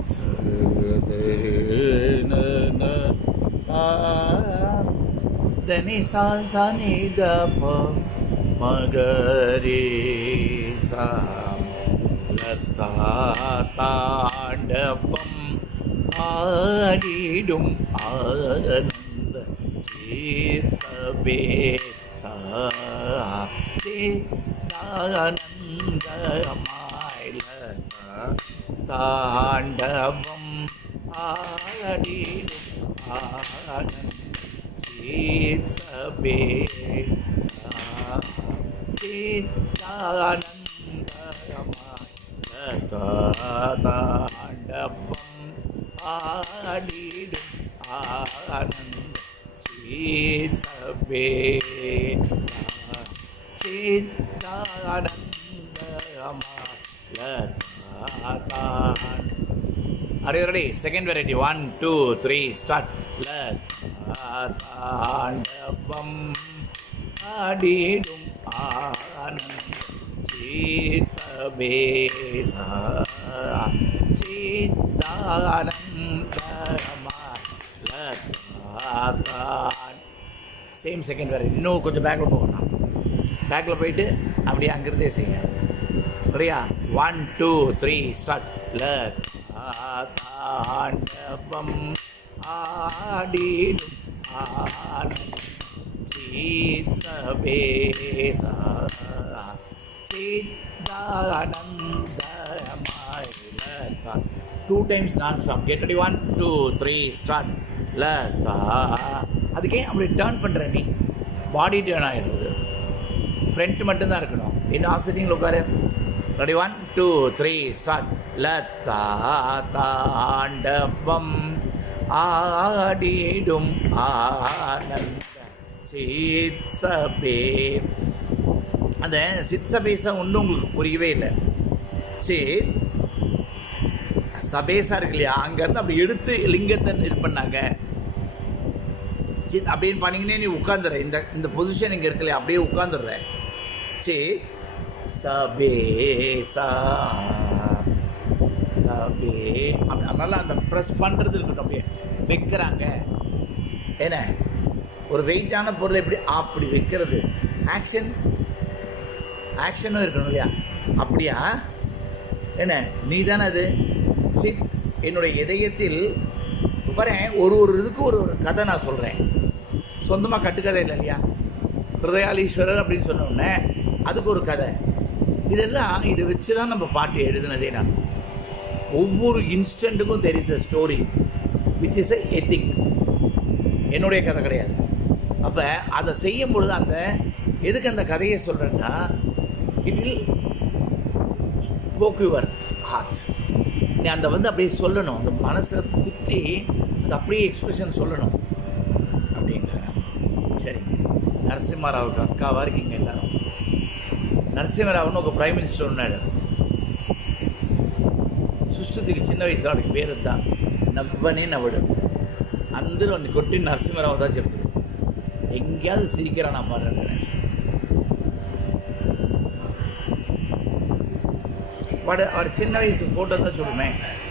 దని సా సా ని ద ప மகரி தாண்டவம் ஆடிடும் ஆனந்த சீர்சபே சானந்தமாயில தாண்டவம் ஆடிடும் ஆனந்த சீர்சபே தாண்டவம் ஆடிடும் ஆனந்த சீர்சபே Are you ready? Second variety. 1, 2, 3, start. தாண்டவம் ஆடிடும் ஆனந்த சீர்சபே சேம் செகண்ட் வேறு இன்னும் கொஞ்சம் பேக்கில் போகணும். பேக்கில் போயிட்டு அப்படியே அங்கிருந்தே செய்யுங்க. சரியா? 1, 2, 3 ஸ்டார்ட். தாண்டவம் ஆடிடும் ஆனந்த சீர்சபே சித்தானந்தமய 2 times non-stop. Get ready. 1, 2, 3 start. அதுக்கே அப்படி டேர்ன் பண்ணுற நீ பாடி டேர்ன் ஆகிடுறது. ஃப்ரண்ட் மட்டும்தான் இருக்கணும். இன்னும் ஆஃப் செட்டிங்கில் உட்காரு. ரெடி? 1, 2, 3 ஸ்டார்ட். தாண்டவம் ஆடிடும் ஆனந்த சித்சபே. அந்த சித்சபேசா ஒன்றும் உங்களுக்கு புரியவே இல்லை. சரி, சபேசா இருக்கு இல்லையா, அங்கேருந்து அப்படி எடுத்து லிங்கத்தை இது பண்ணாங்க. சித் அப்படின்னு பண்ணிங்கன்னே நீ உட்காந்துடுற. இந்த பொசிஷன் இங்கே இருக்கு இல்லையா, அப்படியே உட்காந்துடுற. சரி, சபேசா சபே அப்படி அதனால அந்த ப்ரெஸ் பண்ணுறது இருக்கட்டும். அப்படியே வைக்கிறாங்க. என்ன ஒரு வெயிட்டான பொருளை எப்படி அப்படி வைக்கிறது. ஆக்ஷனும் இருக்கணும் இல்லையா? அப்படியா? என்ன நீ தானே அது? சித் என்னுடைய இதயத்தில் பாரு, ஒரு இதுக்கு ஒரு கதை நான் சொல்கிறேன். சொந்தமாக கட்டுக்கதை இல்லை இல்லையா? ஹிருதயாலீஸ்வரர் அப்படின்னு சொன்னோடனே அதுக்கு ஒரு கதை. இதெல்லாம் இதை வச்சு தான் நம்ம பாட்டு எழுதுனதே. நான் ஒவ்வொரு இன்ஸ்டண்ட்டுக்கும் there is a story which is a ethic. என்னுடைய கதை கிடையாது. அப்போ அதை செய்யும் பொழுது அந்த எதுக்கு அந்த கதையை சொல்கிறேன்னா, it will pork your heart. நீ அந்த அப்படியே சொல்லணும். அந்த மனசை குத்தி அது அப்படியே எக்ஸ்பிரஷன் சொல்லணும் அப்படிங்க. சரிங்க. நரசிம்மராவுக்கு அக்காவாக இருக்கீங்க எல்லாரும். நரசிம்மராவுன்னு ஒரு பிரைம் மினிஸ்டர் ఉన్నాడు. సుష్టుతికి చిన్న వయసులో వాడికి పేరు నవ్వనే నవ్వడు. అందరూ అన్ని కొట్టి నరసింహరావు தான் చెప్తారు. எங்கேயாவது சிரிக்கிறான் நான் பாருங்க. వాడు చిన్న వయసు ఫోటో தான் చూడమే.